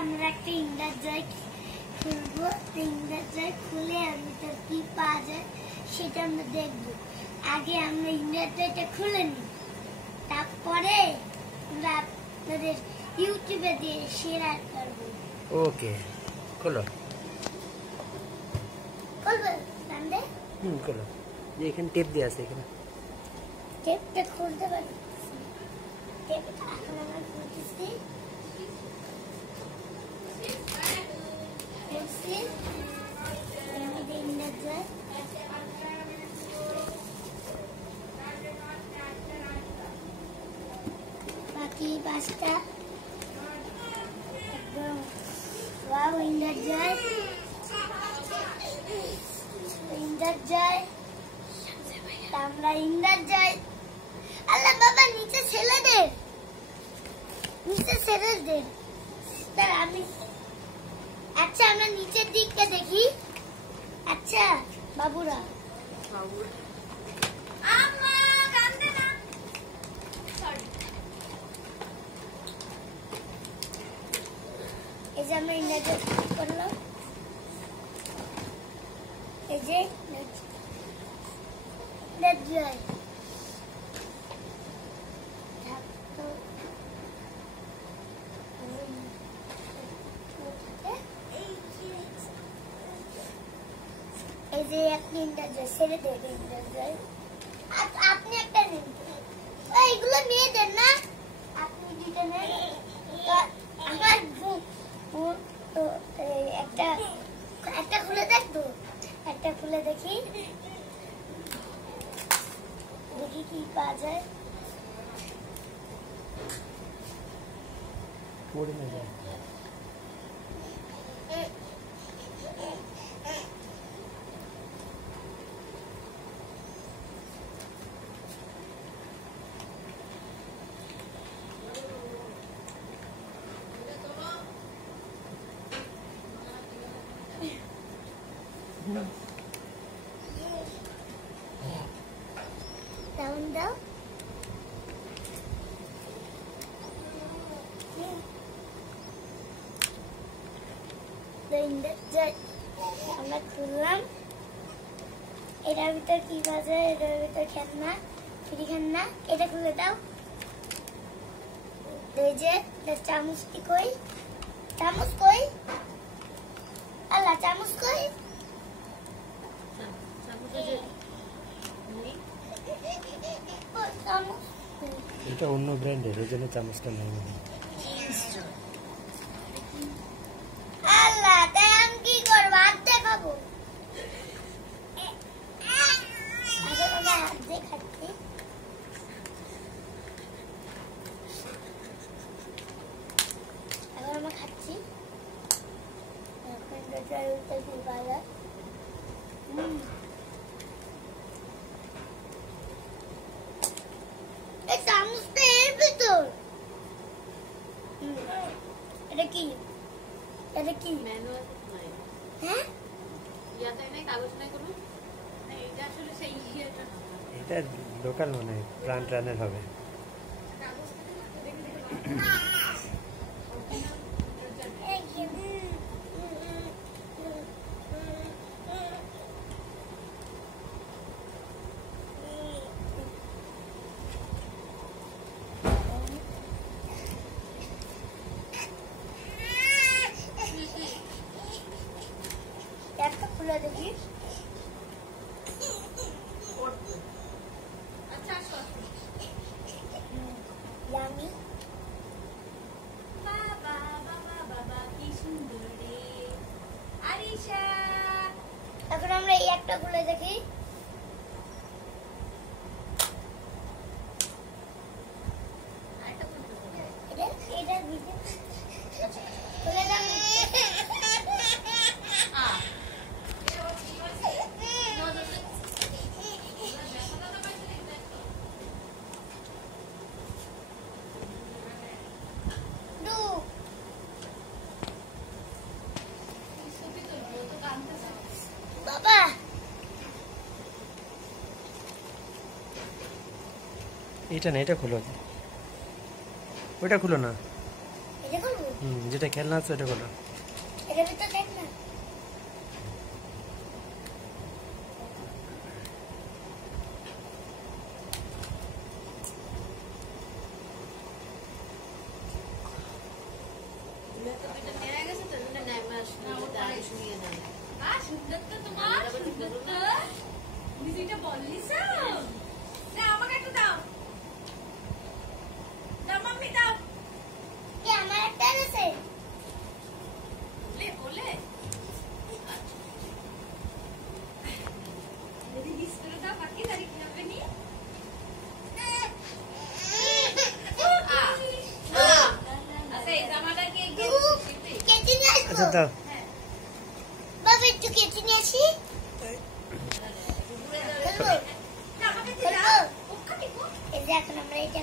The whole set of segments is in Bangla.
আমরা একটা ইন্ডার জয় খুলবো। ইন্ডার জয় খুলে আমি তো কি পাওয়া যায় সেটা আমরা দেখবো। আগে আমরা ইন্ডার জয়টা খুলে নিই, তারপরে আমরা আপনাদের ইউটিউবে দিয়ে শেয়ার করবো। ওকে, খোলো। খুলবে নান্দে? খোলো। যে এখানে টেপ দেওয়া আছে, এখানে টেপটা খুলতে পারি। টেপটা এখন আমরা খুলতেছি। বাকি পাঁচটা একদম ওয়াও, ইন্ডার জয়, ইন্ডার জয়। আমরা ইন্ডার জয়। আল্লাহ বাবা, নিচে ছেলে দে, নিচে ছেড়ে দে। আমি আচ্ছা, আমরা নিচের দিকটা দেখি। আচ্ছা বাবুরা, এই যে আমরা ইন্ডার করলাম, এই যে জয়। এই যে আপনি ইন্ডার জয় ছেড়ে দেবে, ইন্ডার জয়। আপনি একটা নিন, এইগুলো নিয়ে দেন না, আপনি দুইটা নেন। আমার একটা খুলে দেখবো, একটা খুলে দেখি, দেখি কি পাওয়া যায়। পড়ে না যায়। ডাউন দাও। আমরা খুললাম। এটার ভিতর কি বাজে? এটার ভিতর খেলনা, ফ্রি খেলনা। এটা খুলে দাও। এই যে চামচটি কই? চামচ কই? আল্লাহ, চামচ কই? এটা অন্য ব্র্যান্ডের, ওই জন্য চামচটা নাই। আল্লাহ, তাই আমি কি করবো? হাত দেখাবো। হাত দেখাচ্ছি। এখন আমরা খাচ্ছি। চামচটা এর ভিতর। এটা কি? এটা কি? হ্যাঁ, এটা লোকাল মনে হয়, প্লান্ট রানের হবে। একটা খুলে দেখি। ইয়ামি। বাবা বাবা বাবা, কি সুন্দর রে আরিশা। এখন আমরা এই একটা খুলে দেখি। এটা খুলে দাও। বাবা, এটা না, এটা খুলো। ওইটা খুলো না। এটা খুলবো। যেটা খেলনা আছে ওটা করো। এটার ভিতর দেখ না। কে আমার একটা আছে? কেটে নিয়ে আসবো? আচ্ছা দাও। বাবা একটু কেটে নিয়ে আসি। খেলবো? খেলবো? এই যে এখন আমরা এটা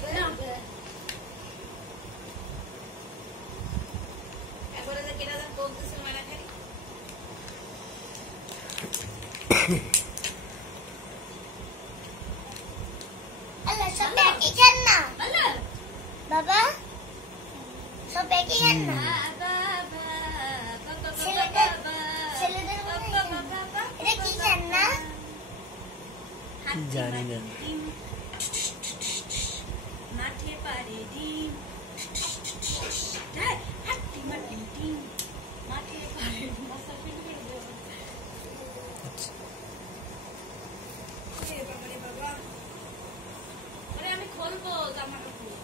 করলাম। আল্লাহ সব একই খান না বাবা, সব একই খান না। ছেলেদের মনে হয়। এটা কি খান না? জানি না। মাঠে পারে ডিম হাট্টি মাটি ডিম মাঠে পারে আমি খুলবো জামা কাপড়।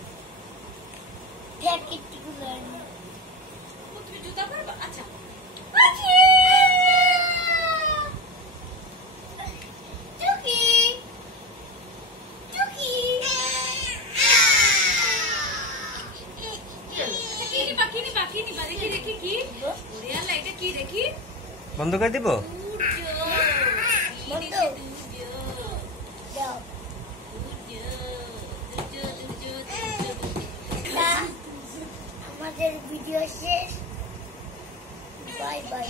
প্যাকেটগুলো আনো। তুমি জুতা পরবা? আচ্ছা টুকি টুকি কি নিবা দেখি কি ওরে আল্লাহ, এটা কি দেখি? বন্ধ করে দিব। দাও। আমাদের ভিডিও শেষ। Bye bye.